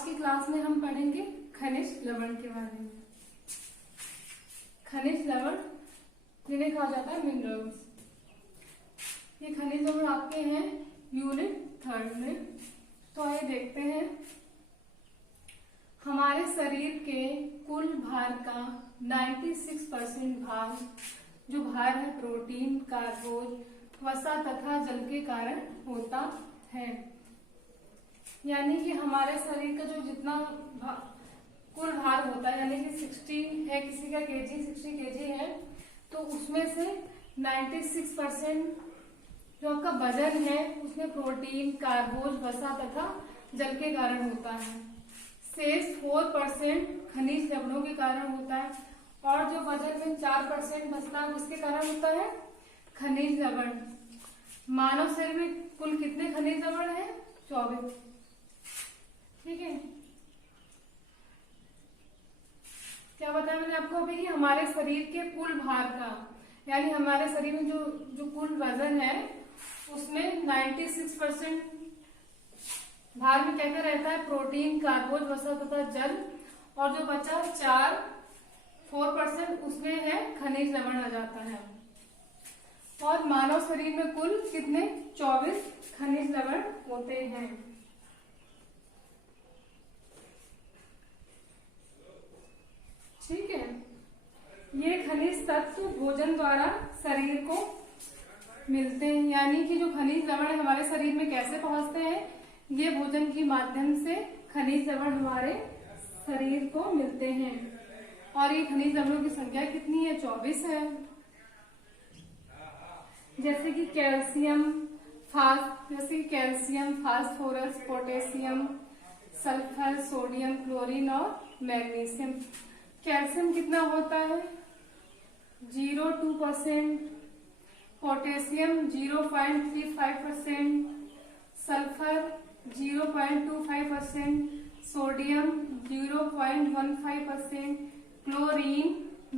आज की क्लास में हम पढ़ेंगे खनिज लवण के बारे में। खनिज लवण जिन्हें कहा जाता है मिनरल्स। ये खनिज लवण आपके हैं यूनिट 3 में। तो आइए देखते हैं। हमारे शरीर के कुल भार का 96% भाग जो भार है प्रोटीन, कार्बोज, वसा तथा जल के कारण होता है। यानी कि हमारे शरीर का जो जितना कुल भार होता है, यानी कि 60 है किसी का केजी, 60 केजी है, तो उसमें से 96% जो आपका वजन है उसमें प्रोटीन, कार्बोज, वसा तथा जल के कारण होता है। शेष 4% खनिज लवणों के कारण होता है और जो वजन में 4% बचता है उसके कारण होता है खनिज लवण। मानव शरीर में कुल कितने खनिज लवण है? 24। ठीक है। क्या बताया मैंने आपको अभी कि हमारे शरीर के कुल भार का, यानी हमारे शरीर में जो कुल वजन है उसमें 96% भार में क्या क्या रहता है? प्रोटीन, कार्बोज, वसा तथा जल, और जो बचा 4% उसमें है खनिज लवण आ जाता है। और मानव शरीर में कुल कितने? 24 खनिज लवण होते हैं। ठीक है। ये खनिज तत्व भोजन द्वारा शरीर को मिलते हैं, यानी कि जो खनिज लवण हमारे शरीर में कैसे पहुंचते हैं? ये भोजन के माध्यम से खनिज लवण हमारे शरीर को मिलते हैं। और ये खनिज लवणों की संख्या कितनी है? 24 है। जैसे कि calcium, phosphorus, potassium, sulphur, sodium, chlorine और मैग्नीशियम। कैल्शियम कितना होता है? 0.2%, पोटेशियम 0.35%, सल्फर 0.25%, सोडियम 0.15%, क्लोरीन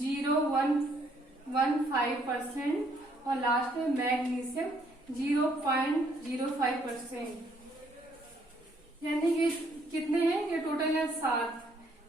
0.15% और लास्ट में मैग्नीशियम 0.05%। यानी ये कितने हैं? ये टोटल है 7।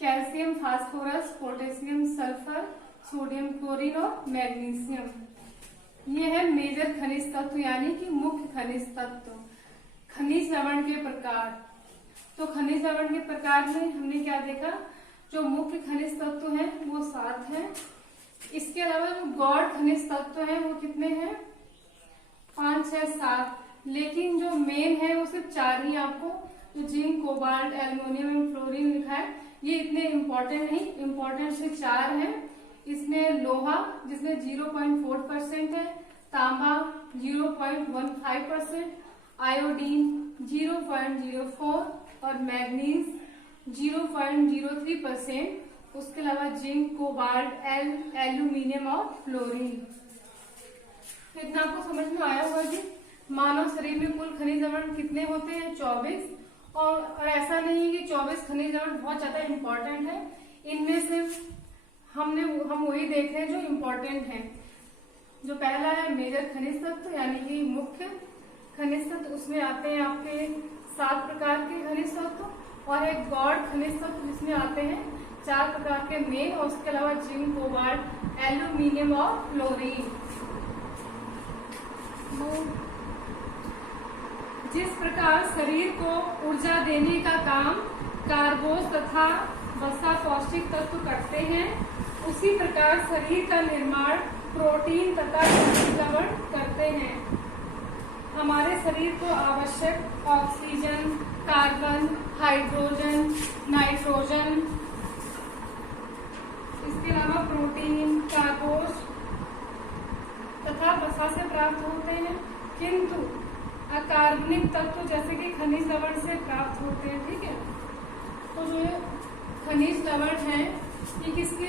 Calcium, phosphorus, potassium, sulphur, sodium, chlorine और मैग्नीशियम। ये है मेजर खनिज तत्व, यानी कि मुख्य खनिज तत्व। खनिज लवण के प्रकार। तो खनिज लवण के प्रकार में हमने क्या देखा? जो मुख्य खनिज तत्व हैं वो 7 हैं। इसके अलावा जो गौण खनिज तत्व हैं वो कितने हैं? 5, 6, 7। लेकिन जो मेन है वो सिर्फ 4 ही। आपको जो जिंक, कोबाल्ट, एल्युमिनियम, फ्लोरीन लिखा है ये इतने इम्पोर्टेंट नहीं, इम्पोर्टेंट सिर्फ 4 है। इसमें लोहा जिसमें 0.4% है, तांबा 0.15%, आयोडीन 0.04 और मैग्नीज 0.03%। उसके अलावा जिंक, कोबाल्ट, एल्यूमिनियम और फ्लोरीन। इतना आपको समझ में आया होगा कि मानव शरीर में कुल खनिज लवण कितने होते हैं? 24। और ऐसा नहीं है कि 24 खनिज लवण बहुत ज्यादा इम्पोर्टेंट है। इनमें से हम वही देख रहे हैं जो इम्पोर्टेंट है। जो पहला है मेजर खनिज तत्व, यानी कि मुख्य खनिज तत्व, उसमें आते हैं आपके 7 प्रकार के खनिज तत्व, और एक गौण खनिज तत्व जिसमें आते हैं 4 प्रकार के मेन, और उसके अलावा जिंक, कोबाल्ट, एल्यूमिनियम और फ्लोरीन। जिस प्रकार शरीर को ऊर्जा देने का काम कार्बोज तथा वसा पौष्टिक तत्व करते हैं, उसी प्रकार शरीर का निर्माण प्रोटीन तथा खनिज लवण करते हैं। हमारे शरीर को आवश्यक ऑक्सीजन, कार्बन, हाइड्रोजन, नाइट्रोजन, इसके अलावा प्रोटीन, कार्बोज तथा वसा से प्राप्त होते हैं, किंतु अकार्बनिक तत्व जैसे कि खनिज लवण से प्राप्त होते हैं। ठीक है। तो जो खनिज लवण है ये किसके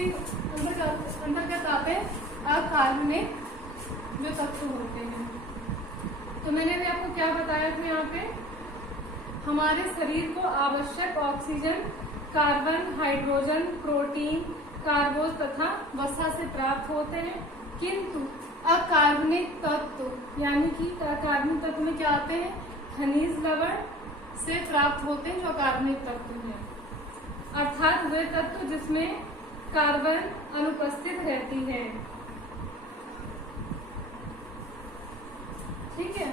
अंतर्गत आते हैं? अकार्बनिक जो तत्व होते हैं। तो मैंने भी आपको क्या बताया था यहाँ पे? हमारे शरीर को आवश्यक ऑक्सीजन, कार्बन, हाइड्रोजन, प्रोटीन, कार्बोज तथा वसा से प्राप्त होते हैं, किंतु अकार्बनिक तत्व, यानी कि अकार्बनिक तत्व में क्या आते हैं? खनिज लवण, से प्राप्त होते हैं जो अकार्बनिक तत्व हैं, अर्थात वे तत्व जिसमें कार्बन अनुपस्थित रहती है। ठीक है,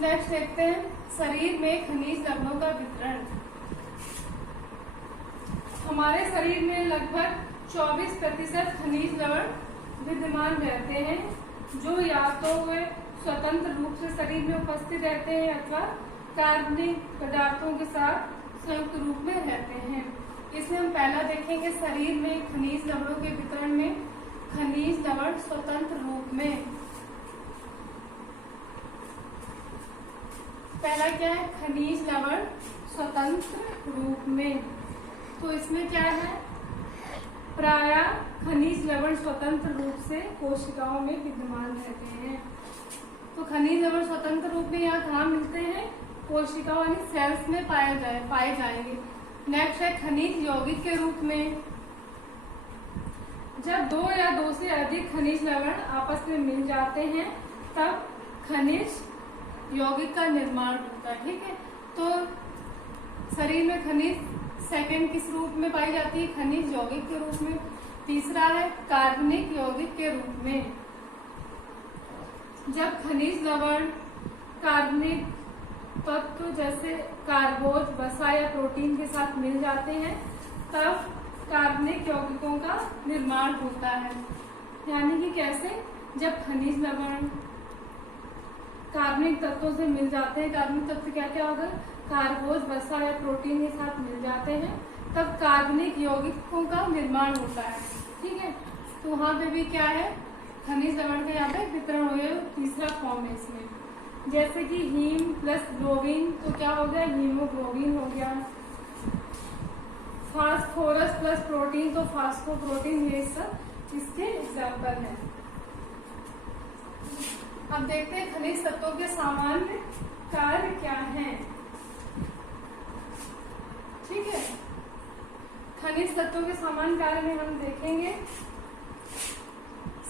नेक्स्ट देखते हैं शरीर में खनिज लवणों का वितरण। हमारे शरीर में लगभग 24% खनिज लवण विद्यमान रहते हैं, जो या तो वे स्वतंत्र रूप से शरीर में उपस्थित रहते हैं अथवा कार्बनिक पदार्थों के साथ संयुक्त रूप में रहते हैं। इसमें हम पहला देखेंगे शरीर में खनिज लवणों के वितरण में खनिज लवण स्वतंत्र रूप में। पहला क्या है, खनिज लवण स्वतंत्र रूप में। तो इसमें क्या है, प्रायः खनिज लवण स्वतंत्र रूप से कोशिकाओं में विद्यमान रहते हैं। तो खनिज लवण स्वतंत्र रूप में यहाँ कहाँ मिलते हैं, कोशिकाओं यानी सेल्स में पाए जाएंगे। नेक्स्ट है खनिज यौगिक के रूप में। जब दो या दो से अधिक खनिज लवण आपस में मिल जाते हैं तब खनिज यौगिक का निर्माण होता है। ठीक है, तो शरीर में खनिज सेकंड किस रूप में पाई जाती है, खनिज यौगिक के रूप में। तीसरा है कार्बनिक यौगिक के रूप में। जब खनिज लवण कार्बनिक तत्व जैसे कार्बोज, वसा या प्रोटीन के साथ मिल जाते हैं तब कार्बनिक यौगिकों का निर्माण होता है। यानी कि कैसे, जब खनिज लवण कार्बनिक तत्वों से मिल जाते हैं, कार्बनिक तत्व क्या क्या होगा, कार्बोज, वसा या प्रोटीन के साथ मिल जाते हैं तब कार्बनिक यौगिकों का निर्माण होता है। ठीक है, तो वहां पे भी क्या है, खनिज लवण का यहाँ पे वितरण हो गया। तीसरा फॉर्म है इसमें, जैसे कि हीम प्लस ग्लोबिन, तो क्या हो गया, हीमोग्लोबिन हो गया। फास्फोरस प्लस प्रोटीन, तो फास्फोप्रोटीन, ये सब इसके एग्जाम्पल हैं। अब देखते हैं खनिज तत्वों के सामान्य कार्य क्या हैं। ठीक है, खनिज तत्वों के सामान्य कार्य में हम देखेंगे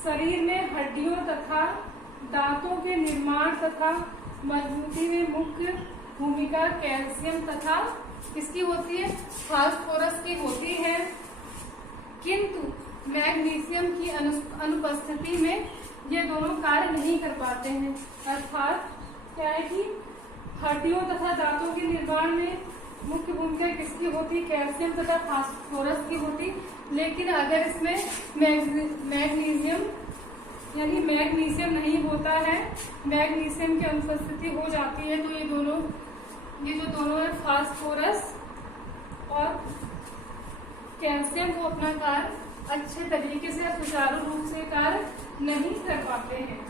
शरीर में हड्डियों तथा दांतों के निर्माण तथा मजबूती में मुख्य भूमिका कैल्शियम तथा किसकी होती है, फास्फोरस की होती है, किंतु मैग्नीशियम की अनुपस्थिति में ये दोनों कार्य नहीं कर पाते हैं। अर्थात क्या है कि हड्डियों तथा दांतों के निर्माण में मुख्य भूमिका किसकी होती, कैल्शियम तथा फास्फोरस की होती, लेकिन अगर इसमें मैग्नीशियम यानी मैग्नीशियम नहीं होता है, मैग्नीशियम की अनुपस्थिति हो जाती है, तो ये जो दोनों है फास्फोरस और कैल्शियम, वो अपना कार्य अच्छे तरीके से सुचारू रूप से कार्य नहीं कर पाते हैं।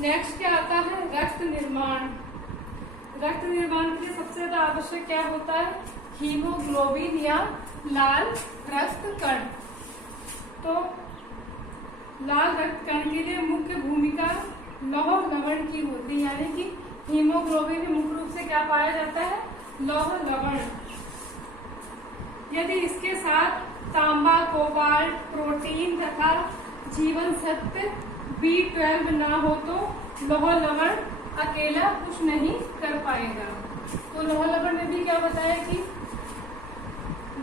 नेक्स्ट क्या आता है, रक्त निर्माण। रक्त निर्माण के लिए सबसे ज्यादा आवश्यक क्या होता है, हीमोग्लोबिन या लाल रक्त कण। तो लाल रक्त कण के लिए मुख्य भूमिका लौह लवण की होती है, यानी कि हीमोग्लोबिन में मुख्य रूप से क्या पाया जाता है, लौह लवण। यदि इसके साथ तांबा, कोबाल्ट, प्रोटीन तथा जीवन सत्व B12 ना हो तो लौह लवण अकेला कुछ नहीं कर पाएगा। तो लौह लवण में भी क्या बताया कि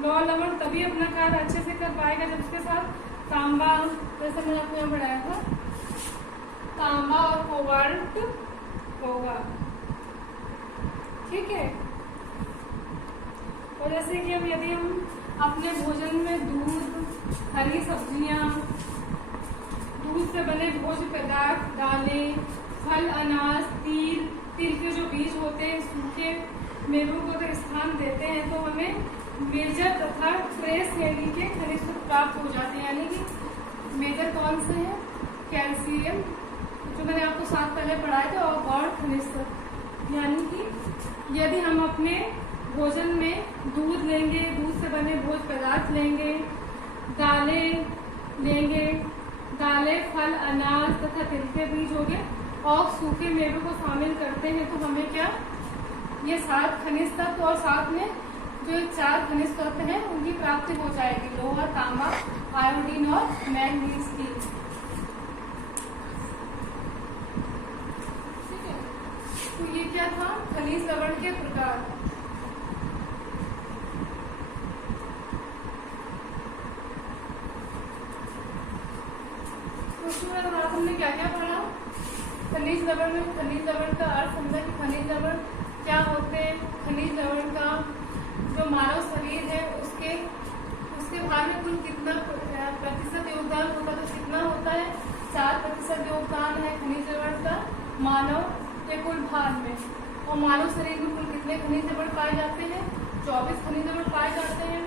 लौह लवण तभी अपना कार्य अच्छे से कर पाएगा जब उसके साथ तांबा, जैसे मैंने आपको यहाँ पढ़ाया था, तांबा और कोबाल्ट होगा। ठीक है, और जैसे कि अब यदि हम अपने भोजन में दूध, हरी सब्जियां, दूध से बने भोज्य पदार्थ, दालें, फल, अनाज, तिल के जो बीज होते हैं, सूखे मेवों को अगर स्थान देते हैं तो हमें मेजर तथा ट्रेस श्रेणी के खनिज प्राप्त हो जाते हैं। यानी कि मेजर कौन से हैं, कैल्शियम, जो मैंने आपको साथ पहले पढ़ाए थे, और खनिज। यानी कि यदि हम अपने भोजन में दूध लेंगे, दूध से बने भोज्य पदार्थ लेंगे, दालें लेंगे, दालें, फल, अनाज तथा तिल के बीज हो गए, और सूखे मेवे को शामिल करते हैं तो हमें क्या, ये 7 खनिज तत्व और साथ में जो 4 खनिज तत्व हैं उनकी प्राप्ति हो जाएगी, लोहा, तांबा, आयोडीन और मैग्नीज की। ठीक है, तो ये ये क्या था, खनिज लवण के प्रकार। हमने क्या क्या पढ़ा, खनिज लवण में खनिज लवण का अर्थ समझा कि खनिज लवण क्या होते हैं। खनिज लवण का जो मानव शरीर है उसके भार में कुल कितना प्रतिशत योगदान होता है, तो कितना होता है, 4% योगदान है खनिज लवण का मानव के कुल भार में। और मानव शरीर में कुल कितने खनिज लवण पाए जाते हैं, 24 खनिज लवण पाए जाते हैं।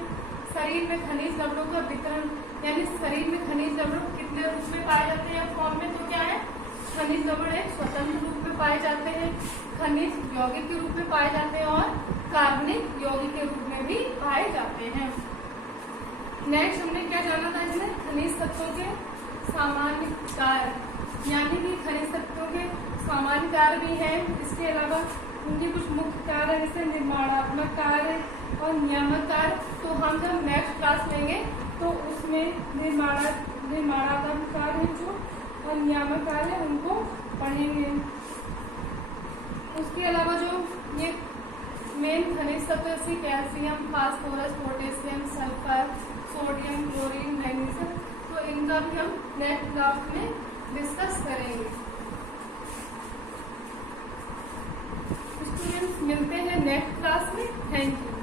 शरीर में खनिज लवणों का वितरण, यानी शरीर में खनिज लवण कितने रूप में पाए जाते हैं फॉर्म में, तो क्या है, खनिज लवण एक स्वतंत्र रूप में पाए जाते हैं, खनिज यौगिक के रूप में पाए जाते हैं और कार्बनिक यौगिक के रूप में भी पाए जाते हैं। नेक्स्ट हमने क्या जाना था इसमें, खनिज तत्वों के सामान्य कार्य, यानी कि खनिज तत्वों के सामान्य कार्य भी हैं। इसके अलावा उनके कुछ मुख्य कार्य जैसे निर्माणात्मक कार्य और नियामक कार्य, तो हम जब नेक्स्ट क्लास लेंगे तो उसमें निर्माणात्मक कार्य जो और नियामक कार्य उनको पढ़ेंगे। उसके अलावा जो ये मेन खनिज तत्व जैसे calcium, phosphorus, potassium, sulphur, sodium, chlorine, magnesium, तो इनका भी हम नेक्स्ट क्लास में डिस्कस करेंगे। स्टूडेंट्स मिलते हैं नेक्स्ट क्लास में। Thank you.